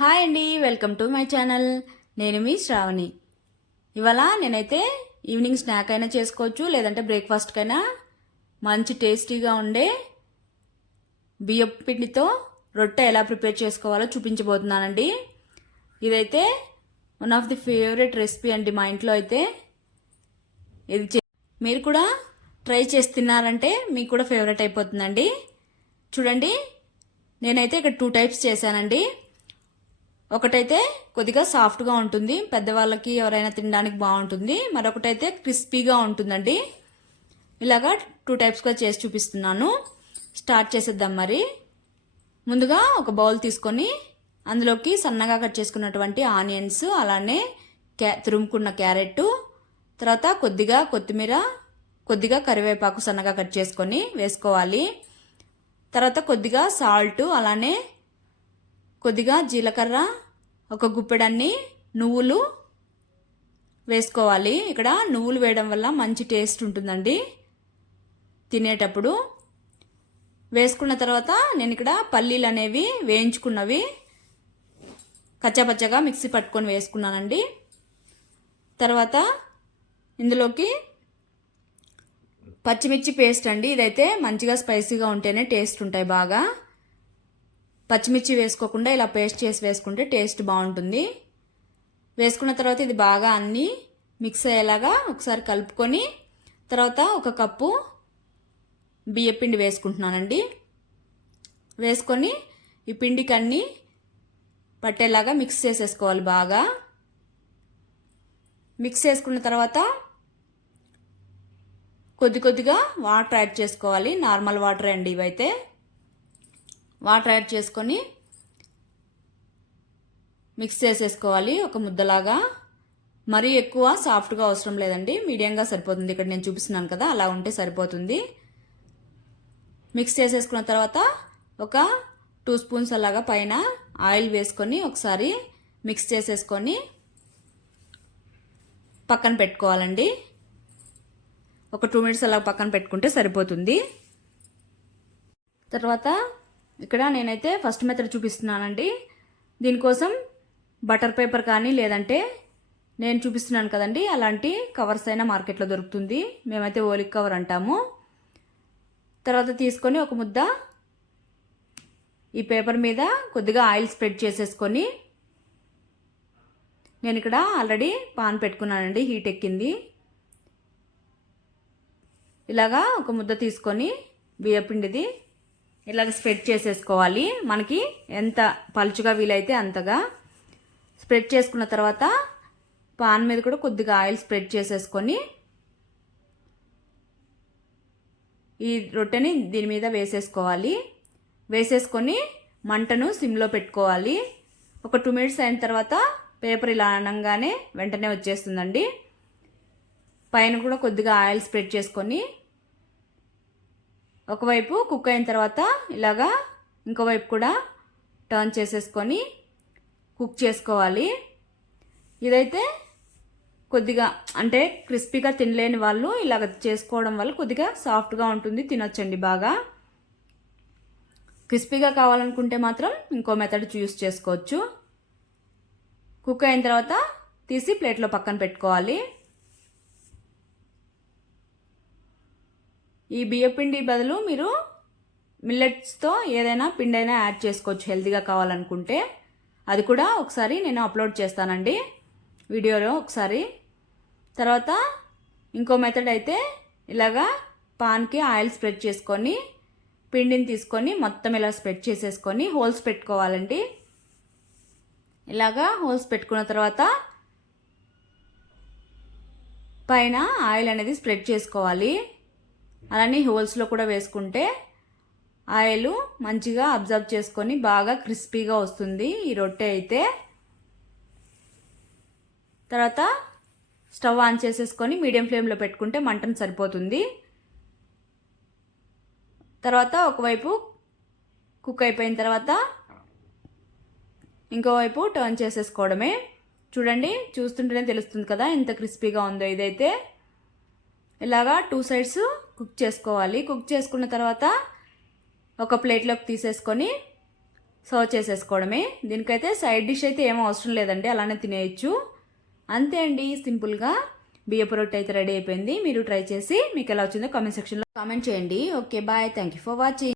Hi అండి welcome to my channel. నేను మీ శ్రావణి. ఇవాళ నేనైతే ఈవినింగ్ స్నాక్ అయినా చేసుకోవచ్చు లేదంటే బ్రేక్ఫాస్ట్కైనా మంచి టేస్టీగా ఉండే బియ్యం పిండితో రొట్టె ఎలా ప్రిపేర్ చేసుకోవాలో చూపించబోతున్నానండి. ఇదైతే one of the favourite recipe అండి మా ఇంట్లో అయితే. ఇది చే- మీరు కూడా ట్రై చేసి తిన్నారంటే మీకు కూడా ఫేవరెట్ అయిపోతుందండి. చూడండి నేనైతే ఇక్కడ టూ టైప్స్ చేశానండి. ఒకటైతే కొద్దిగా సాఫ్ట్గా ఉంటుంది. పెద్దవాళ్ళకి ఎవరైనా తినడానికి బాగుంటుంది. మరొకటైతే క్రిస్పీగా ఉంటుందండి. ఇలాగా టూ టైప్స్గా చేసి చూపిస్తున్నాను. స్టార్ట్ చేసేద్దాం మరి. ముందుగా ఒక బౌల్ తీసుకొని అందులోకి సన్నగా కట్ చేసుకున్నటువంటి ఆనియన్స్ అలానే క్యా తురుముకున్న క్యారెట్ తర్వాత కొద్దిగా కొత్తిమీర కొద్దిగా కరివేపాకు సన్నగా కట్ చేసుకొని వేసుకోవాలి. తర్వాత కొద్దిగా సాల్ట్ అలానే కొద్దిగా జీలకర్ర ఒక గుప్పెడన్ని నువ్వులు వేసుకోవాలి. ఇక్కడ నువ్వులు వేయడం వల్ల మంచి టేస్ట్ ఉంటుందండి. తినేటప్పుడు వేసుకున్న తర్వాత నేను ఇక్కడ పల్లీలు అనేవి వేయించుకున్నవి కచ్చాపచ్చగా మిక్సీ పట్టుకొని వేసుకున్నానండి. తర్వాత ఇందులోకి పచ్చిమిర్చి పేస్ట్ అండి. ఇదైతే మంచిగా స్పైసీగా ఉంటేనే టేస్ట్ ఉంటాయి బాగా. పచ్చిమిర్చి వేసుకోకుండా ఇలా పేస్ట్ చేసి వేసుకుంటే టేస్ట్ బాగుంటుంది. వేసుకున్న తర్వాత ఇది బాగా అన్నీ మిక్స్ అయ్యేలాగా ఒకసారి కలుపుకొని తర్వాత ఒక కప్పు బియ్యపిండి వేసుకుంటున్నానండి. వేసుకొని ఈ పిండికి అన్నీ పట్టేలాగా మిక్స్ చేసేసుకోవాలి బాగా. మిక్స్ చేసుకున్న తర్వాత కొద్ది కొద్దిగా వాటర్ యాడ్ చేసుకోవాలి. నార్మల్ వాటర్ అండి ఇవైతే. వాటర్ యాడ్ చేసుకొని మిక్స్ చేసేసుకోవాలి ఒక ముద్దలాగా. మరీ ఎక్కువ సాఫ్ట్గా అవసరం లేదండి. మీడియంగా సరిపోతుంది. ఇక్కడ నేను చూపిస్తున్నాను కదా అలా ఉంటే సరిపోతుంది. మిక్స్ చేసేసుకున్న తర్వాత ఒక టూ స్పూన్స్ అలాగా పైన ఆయిల్ వేసుకొని ఒకసారి మిక్స్ చేసేసుకొని పక్కన పెట్టుకోవాలండి. ఒక టూ మినిట్స్ అలా పక్కన పెట్టుకుంటే సరిపోతుంది. తర్వాత ఇక్కడ నేనైతే ఫస్ట్ మెథడ్ చూపిస్తున్నానండి. దీనికోసం బటర్ పేపర్ కానీ లేదంటే నేను చూపిస్తున్నాను కదండి అలాంటి కవర్స్ అయినా మార్కెట్లో దొరుకుతుంది. మేమైతే ఓలిక్ కవర్ అంటాము. తర్వాత తీసుకొని ఒక ముద్ద ఈ పేపర్ మీద కొద్దిగా ఆయిల్ స్ప్రెడ్ చేసేసుకొని నేను ఇక్కడ ఆల్రెడీ పాన్ పెట్టుకున్నానండి హీట్ ఎక్కింది. ఇలాగా ఒక ముద్ద తీసుకొని బియ్యపిండిది ఇలాగ స్ప్రెడ్ చేసేసుకోవాలి. మనకి ఎంత పలుచుగా వీలైతే అంతగా. స్ప్రెడ్ చేసుకున్న తర్వాత పాన్ మీద కూడా కొద్దిగా ఆయిల్ స్ప్రెడ్ చేసేసుకొని ఈ రొట్టెని దీని మీద వేసేసుకోవాలి. వేసేసుకొని మంటను సిమ్లో పెట్టుకోవాలి. ఒక టూ మినిట్స్ అయిన తర్వాత పేపర్ ఇలా అనగానే వెంటనే వచ్చేస్తుందండి. పైన కూడా కొద్దిగా ఆయిల్ స్ప్రెడ్ చేసుకొని ఒకవైపు కుక్ అయిన తర్వాత ఇలాగా ఇంకోవైపు కూడా టర్న్ చేసేసుకొని కుక్ చేసుకోవాలి. ఇదైతే కొద్దిగా అంటే క్రిస్పీగా తినలేని వాళ్ళు ఇలాగ చేసుకోవడం వల్ల కొద్దిగా సాఫ్ట్గా ఉంటుంది తినొచ్చండి బాగా. క్రిస్పీగా కావాలనుకుంటే మాత్రం ఇంకో మెథడ్ చూస్ చేసుకోవచ్చు. కుక్ అయిన తర్వాత తీసి ప్లేట్లో పక్కన పెట్టుకోవాలి. ఈ బియ్యపిండి బదులు మీరు మిల్లెట్స్తో ఏదైనా పిండి అయినా యాడ్ చేసుకోవచ్చు హెల్తీగా కావాలనుకుంటే. అది కూడా ఒకసారి నేను అప్లోడ్ చేస్తానండి వీడియోలో ఒకసారి. తర్వాత ఇంకో మెథడ్ అయితే ఇలాగా పాన్కి ఆయిల్ స్ప్రెడ్ చేసుకొని పిండిని తీసుకొని మొత్తం ఇలా స్ప్రెడ్ చేసేసుకొని హోల్స్ పెట్టుకోవాలండి. ఇలాగా హోల్స్ పెట్టుకున్న తర్వాత పైన ఆయిల్ అనేది స్ప్రెడ్ చేసుకోవాలి. అలానే హోల్స్లో కూడా వేసుకుంటే ఆయిల్ మంచిగా అబ్జర్వ్ చేసుకొని బాగా క్రిస్పీగా వస్తుంది. ఈ రొట్టె అయితే తర్వాత స్టవ్ ఆన్ చేసేసుకొని మీడియం ఫ్లేమ్లో పెట్టుకుంటే మంటను సరిపోతుంది. తర్వాత ఒకవైపు కుక్ అయిపోయిన తర్వాత ఇంకోవైపు టర్న్ చేసేసుకోవడమే. చూడండి చూస్తుంటేనే తెలుస్తుంది కదా ఎంత క్రిస్పీగా ఉందో ఇదైతే. ఇలాగా టూ సైడ్స్ కుక్ చేసుకోవాలి. కుక్ చేసుకున్న తర్వాత ఒక ప్లేట్లోకి తీసేసుకొని సర్వ్ చేసేసుకోవడమే. దీనికైతే సైడ్ డిష్ అయితే ఏం అవసరం లేదండి అలానే తినేయచ్చు. అంతే అండి సింపుల్గా బియ్యపు రొట్టె అయితే రెడీ అయిపోయింది. మీరు ట్రై చేసి మీకు ఎలా వచ్చిందో కామెంట్ సెక్షన్లో కామెంట్ చేయండి. Okay bye. Thank you for watching.